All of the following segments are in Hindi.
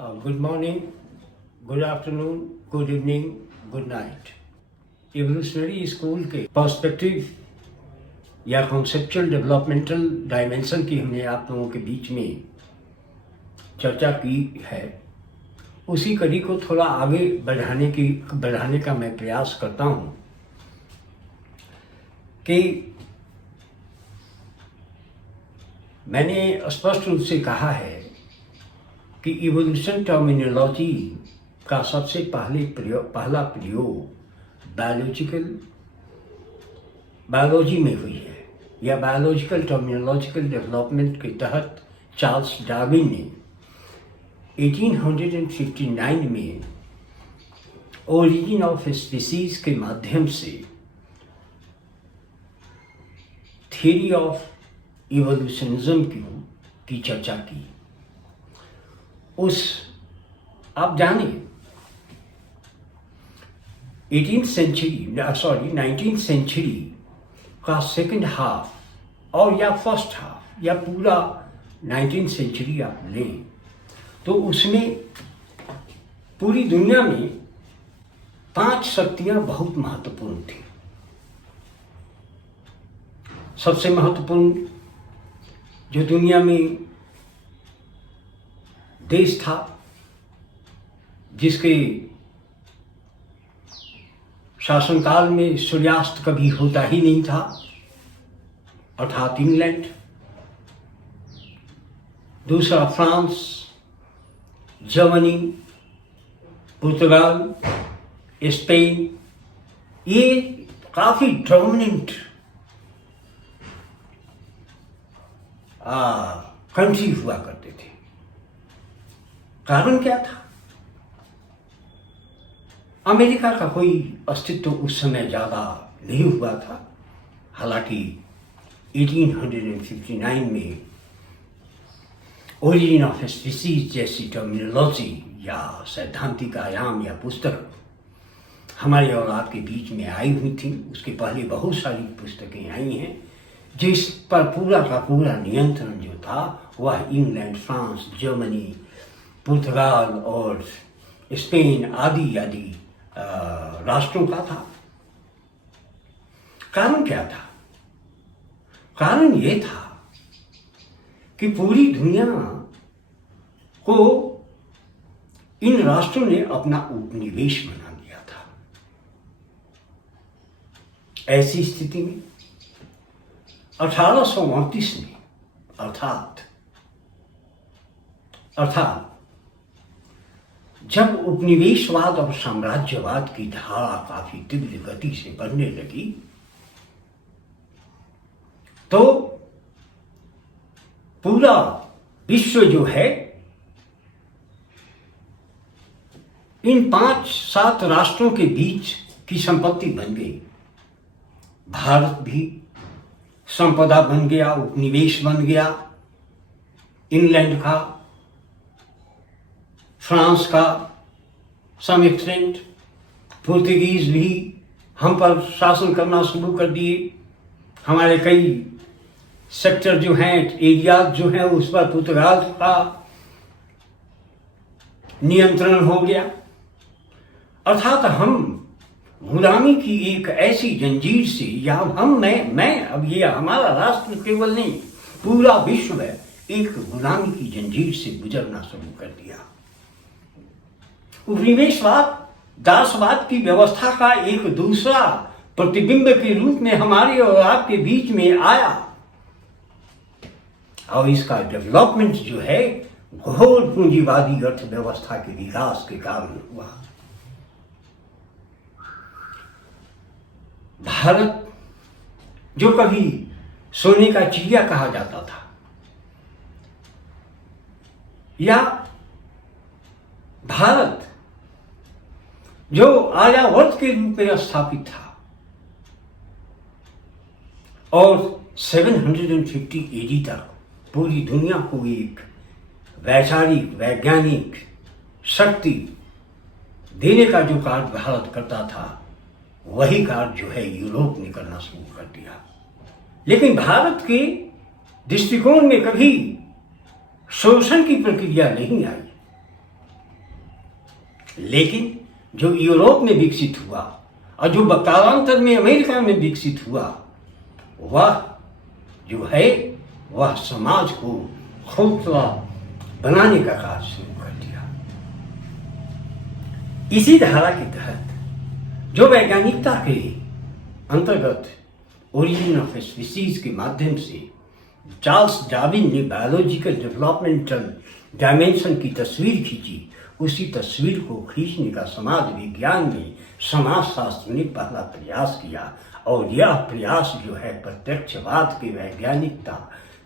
Good morning, good afternoon, good evening, good night. Evolutionary school के पर्सपेक्टिव या कॉन्सेप्चुअल डेवलपमेंटल डायमेंशन की हमने आप लोगों के बीच में चर्चा की है। उसी कड़ी को थोड़ा आगे बढ़ाने का मैं प्रयास करता हूँ कि मैंने स्पष्ट रूप से कहा है कि इवोल्यूशन टर्मिनोलॉजी का सबसे पहला प्रयोग बायोलॉजी में हुई है, या बायोलॉजिकल टर्मिनोलॉजिकल डेवलपमेंट के तहत चार्ल्स डार्विन ने 1859 में ओरिजिन ऑफ स्पीसीज के माध्यम से थ्योरी ऑफ इवोल्यूशनिज्म की चर्चा की। आप जाने 19th सेंचुरी का सेकंड हाफ और या फर्स्ट हाफ या पूरा 19th सेंचुरी आप लें तो उसमें पूरी दुनिया में 5 शक्तियां बहुत महत्वपूर्ण थी। सबसे महत्वपूर्ण जो दुनिया में देश था जिसके शासनकाल में सूर्यास्त कभी होता ही नहीं था, अर्थात इंग्लैंड। दूसरा फ्रांस, जर्मनी, पुर्तगाल, स्पेन, ये काफी डोमिनेंट कंट्री हुआ करते थे। कारण क्या था? अमेरिका का कोई अस्तित्व उस समय ज़्यादा नहीं हुआ था। हालांकि 1859 में ओरिजिन ऑफ स्पीसीज जैसी टर्मिनोलॉजी या सैद्धांतिक आयाम या पुस्तक हमारे और आपके बीच में आई हुई थी। उसके पहले बहुत सारी पुस्तकें आई हैं जिस पर पूरा का पूरा नियंत्रण जो था वह इंग्लैंड, फ्रांस, जर्मनी, पुर्तगाल और स्पेन आदि राष्ट्रों का था। कारण क्या था? कारण ये था कि पूरी दुनिया को इन राष्ट्रों ने अपना उपनिवेश बना लिया था। ऐसी स्थिति में 1829 में अर्थात जब उपनिवेशवाद और साम्राज्यवाद की धारा काफी तीव्र गति से बढ़ने लगी तो पूरा विश्व जो है इन 5-7 राष्ट्रों के बीच की संपत्ति बन गई। भारत भी संपदा बन गया, उपनिवेश बन गया। इंग्लैंड का, फ्रांस का, सम एक्सटेंट पुर्तगीज भी हम पर शासन करना शुरू कर दिए। हमारे कई सेक्टर जो हैं, एरियाज जो हैं, उस पर पुर्तगाल का नियंत्रण हो गया। अर्थात हम गुलामी की एक ऐसी जंजीर से, या मैं अब ये हमारा राष्ट्र केवल नहीं, पूरा विश्व है, एक गुलामी की जंजीर से गुजरना शुरू कर दिया। उपनिवेशवाद, दासवाद की व्यवस्था का एक दूसरा प्रतिबिंब के रूप में हमारे और आपके बीच में आया और इसका डेवलपमेंट जो है घोर पूंजीवादी अर्थव्यवस्था के विकास के कारण हुआ। भारत जो कभी सोने का चिड़िया कहा जाता था या भारत जो आर्यावर्त के रूप में स्थापित था और 750 एडी तक पूरी दुनिया को एक वैज्ञानिक शक्ति देने का जो कार्य भारत करता था वही कार्य जो है यूरोप ने करना शुरू कर दिया। लेकिन भारत के दृष्टिकोण में कभी शोषण की प्रक्रिया नहीं आई। लेकिन जो यूरोप में विकसित हुआ और जो कालांतर में अमेरिका में विकसित हुआ, वह जो है वह समाज को खोखला बनाने का कार्य शुरू कर दिया। इसी धारा के तहत जो वैज्ञानिकता के अंतर्गत ओरिजिन ऑफ स्पीसीज के माध्यम से चार्ल्स डार्विन ने बायोलॉजिकल डेवलपमेंटल डायमेंशन की तस्वीर खींची, उसी तस्वीर को खींचने का समाज विज्ञान में समाजशास्त्र ने पहला प्रयास किया। और यह प्रयास जो है प्रत्यक्षवाद की वैज्ञानिकता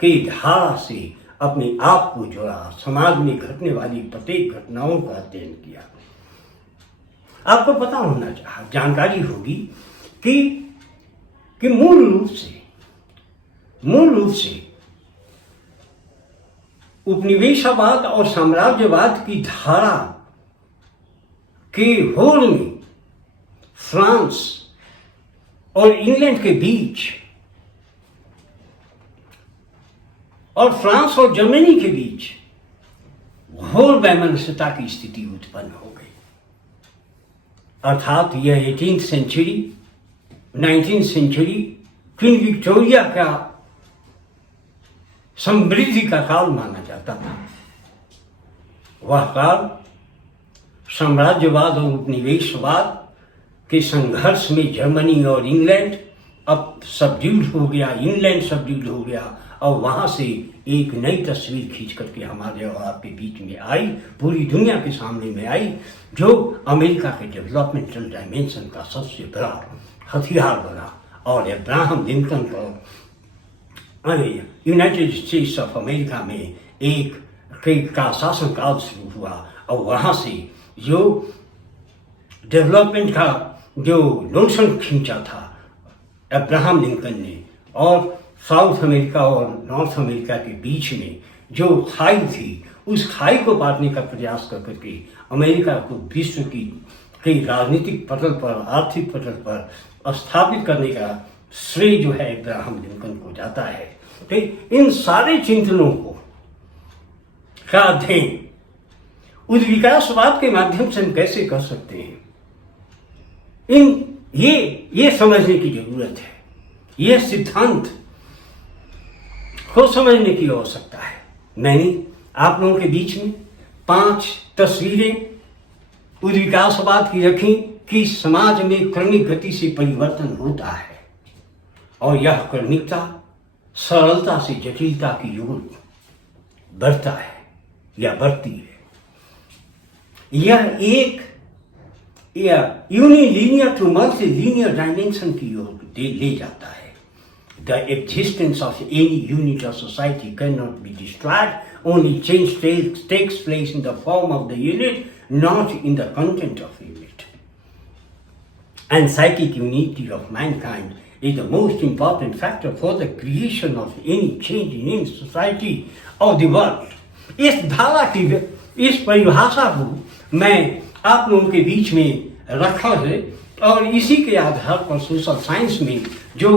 की धारा से अपने आप को जोड़ा, समाज में घटने वाली प्रत्येक घटनाओं का अध्ययन किया। आपको पता होना चाहिए, जानकारी होगी कि मूल रूप से उपनिवेशवाद और साम्राज्यवाद की धारा के होड़ में फ्रांस और इंग्लैंड के बीच और फ्रांस और जर्मनी के बीच घोर वैमनस्यता की स्थिति उत्पन्न हो गई। अर्थात यह 18th century 19th century queen Victoria का समृद्धि का काल माना जाता था। वह काल साम्राज्यवाद और उपनिवेशवाद के संघर्ष में जर्मनी और इंग्लैंड अब सबड्यूड हो गया, इंग्लैंड सबड्यूड हो गया और वहां से एक नई तस्वीर खींच करके हमारे और आपके बीच में आई, पूरी दुनिया के सामने में आई, जो अमेरिका के डेवलपमेंटल डायमेंशन का सबसे बड़ा हथियार बना। और अब्राहम लिंकन को यूनाइटेड स्टेट्स ऑफ अमेरिका में एक का शासनकाल शुरू हुआ और वहाँ से जो डेवलपमेंट का जो नोशन खींचा था अब्राहम लिंकन ने, और साउथ अमेरिका और नॉर्थ अमेरिका के बीच में जो खाई थी, उस खाई को पाटने का प्रयास कर करके अमेरिका को विश्व की कई राजनीतिक पटल पर, आर्थिक पटल पर स्थापित करने का श्रेय जो है अब्राहम लिंकन को जाता है। तो इन सारे चिंतनों को का अध्ययन उद्विकासवाद के माध्यम से हम कैसे कर सकते हैं, ये समझने की जरूरत है। यह सिद्धांत को समझने की आवश्यकता है। मैंने आप लोगों के बीच में 5 तस्वीरें उद्विकासवाद की रखी कि समाज में क्रमिक गति से परिवर्तन होता है और यह क्रमिकता सरलता से जटिलता की ओर बढ़ता है या बढ़ती है। यह यूनिलीनियर टू मल्टीलीनियर डायमेंशन की ओर ले जाता है। The existence of any unit of society cannot be destroyed. Only change takes place in the form of the unit, not in the content of unit. And psychic unity of mankind is the most important factor for the creation of any change in any society or the world. इस धारा की इस परिभाषा को मैं आप लोगों के बीच में रखा है और इसी के आधार पर सोशल साइंस में जो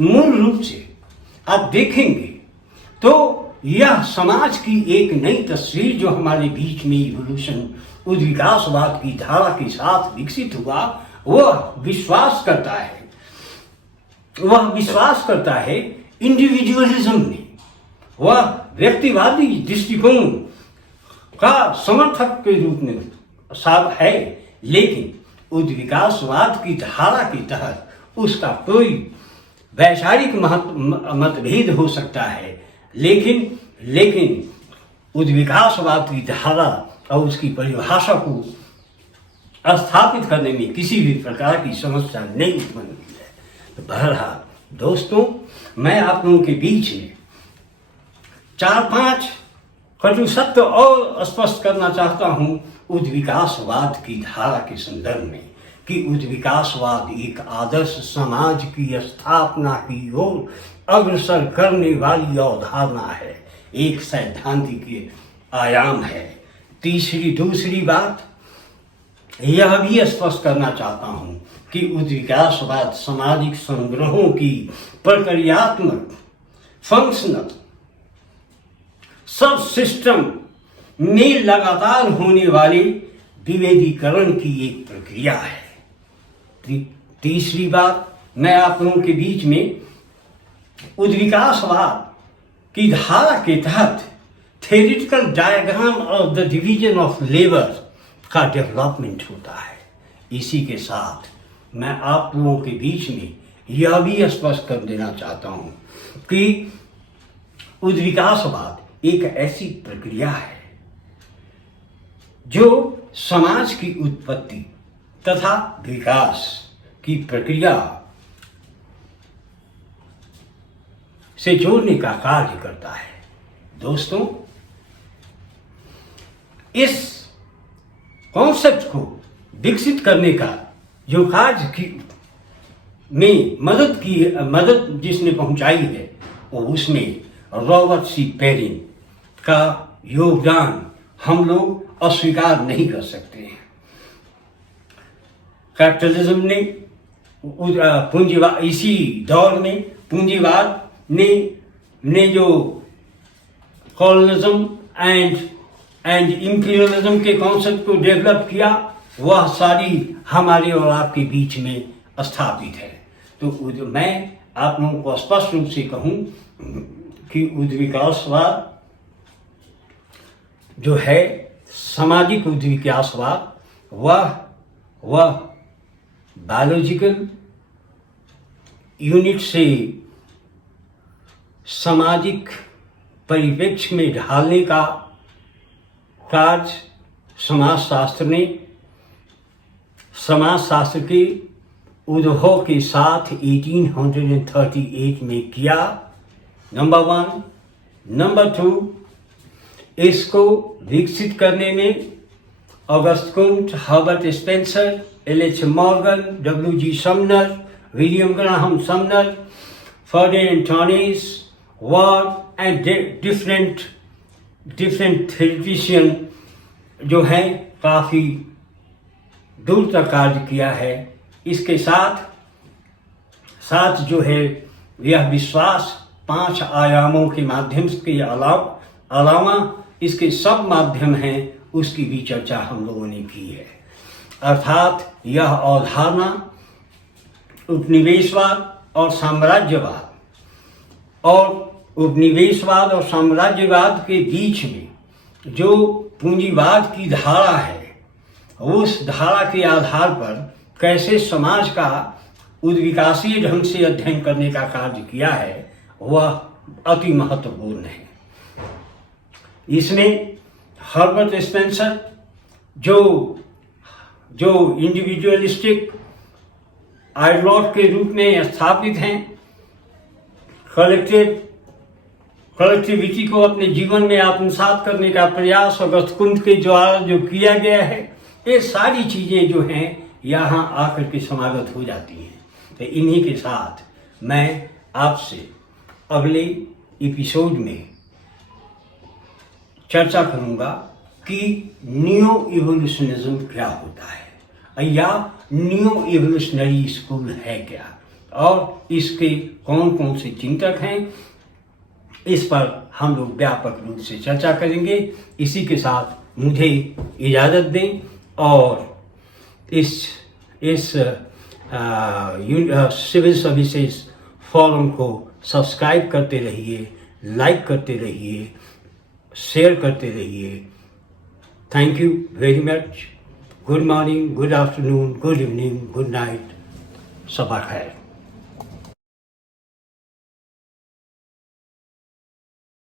मूल रूप से आप देखेंगे तो यह समाज की एक नई तस्वीर जो हमारे बीच में इवोल्यूशन उद्विकासवाद की धारा के साथ विकसित हुआ, वह विश्वास करता है इंडिविजुअलिज्म में, वह व्यक्तिवादी दृष्टिकोण का समर्थक के रूप में साथ है। लेकिन उद्विकासवाद की धारा के तहत उसका कोई वैचारिक मतभेद हो सकता है, लेकिन उद्विकासवाद की धारा और उसकी परिभाषा को स्थापित करने में किसी भी प्रकार की समस्या नहीं उत्पन्न हुई है। तो बहरहाल दोस्तों, मैं आप लोगों के बीच में 4-5 कटु सत्य और स्पष्ट करना चाहता हूं उद्विकासवाद की धारा के संदर्भ में कि उद्विकासवाद एक आदर्श समाज की स्थापना की ओर अग्रसर करने वाली अवधारणा है, एक सैद्धांतिक आयाम है। दूसरी बात यह भी स्पष्ट करना चाहता हूं कि उद्विकासवाद सामाजिक संग्रहों की प्रक्रियात्मक फंक्शनल सब सिस्टम में लगातार होने वाले विभेदीकरण की एक प्रक्रिया है। तीसरी बात, मैं आप लोगों के बीच में उद्विकासवाद की धारा के तहत theoretical diagram of the division of labour का डेवलपमेंट होता है। इसी के साथ मैं आप लोगों के बीच में यह भी स्पष्ट कर देना चाहता हूं कि उद्विकासवाद एक ऐसी प्रक्रिया है जो समाज की उत्पत्ति तथा विकास की प्रक्रिया से जोड़ने का कार्य करता है। दोस्तों, इस कॉन्सेप्ट को विकसित करने का जो कार्य की में मदद जिसने पहुंचाई है, और उसमें रॉबर्ट सी पेरिन का योगदान हम लोग अस्वीकार नहीं कर सकते हैं। कैपिटलिज्म ने पूंजीवाद, इसी दौर में पूंजीवाद ने जो कॉलोनिज्म एंड इंपीरियलिज्म के कॉन्सेप्ट को डेवलप किया, वह सारी हमारे और आपके बीच में स्थापित है। तो मैं आप लोगों को स्पष्ट रूप से कहूं कि उद्विकासवाद जो है, सामाजिक उद्विकासवाद, वह बायोलॉजिकल यूनिट से सामाजिक परिप्रेक्ष्य में ढालने का कार्य समाजशास्त्र के उद्भव के साथ 1838 में किया, नंबर 1। नंबर 2, इसको विकसित करने में Auguste Comte, Herbert Spencer, L H. Morgan, W G. Sumner, William Graham Sumner, Ferdinand Tonnies, Ward and different theoretician जो हैं, काफ़ी दूर तक कार्य किया है। इसके साथ जो है, यह विश्वास 5 आयामों के माध्यम के अलावा इसके सब माध्यम हैं, उसकी भी चर्चा हम लोगों ने की है। अर्थात यह अवधारणा उपनिवेशवाद और साम्राज्यवाद के बीच में जो पूंजीवाद की धारा है, उस धारा के आधार पर कैसे समाज का उद्विकासीय ढंग से अध्ययन करने का कार्य किया है, वह अति महत्वपूर्ण है। इसमें हर्बर्ट स्पेंसर जो इंडिविजुअलिस्टिक आइडियोलॉजी के रूप में स्थापित हैं, कलेक्टिविटी को अपने जीवन में आत्मसात करने का प्रयास अगस्त कुंट के द्वारा जो किया गया है, ये सारी चीज़ें जो हैं यहाँ आकर के समागत हो जाती हैं। तो इन्हीं के साथ मैं आपसे अगले एपिसोड में चर्चा करूँगा कि न्यू इवोल्यूशनिज्म क्या होता है या न्यू इवोल्यूशनरी स्कूल है क्या, और इसके कौन कौन से चिंतक हैं, इस पर हम लोग व्यापक रूप से चर्चा करेंगे। इसी के साथ मुझे इजाज़त दें और इस सिविल सर्विसेज फोरम को सब्सक्राइब करते रहिए, लाइक करते रहिए, शेयर करते रहिए। Thank you very much. Good morning, good afternoon, good evening, good night, सबा खैर।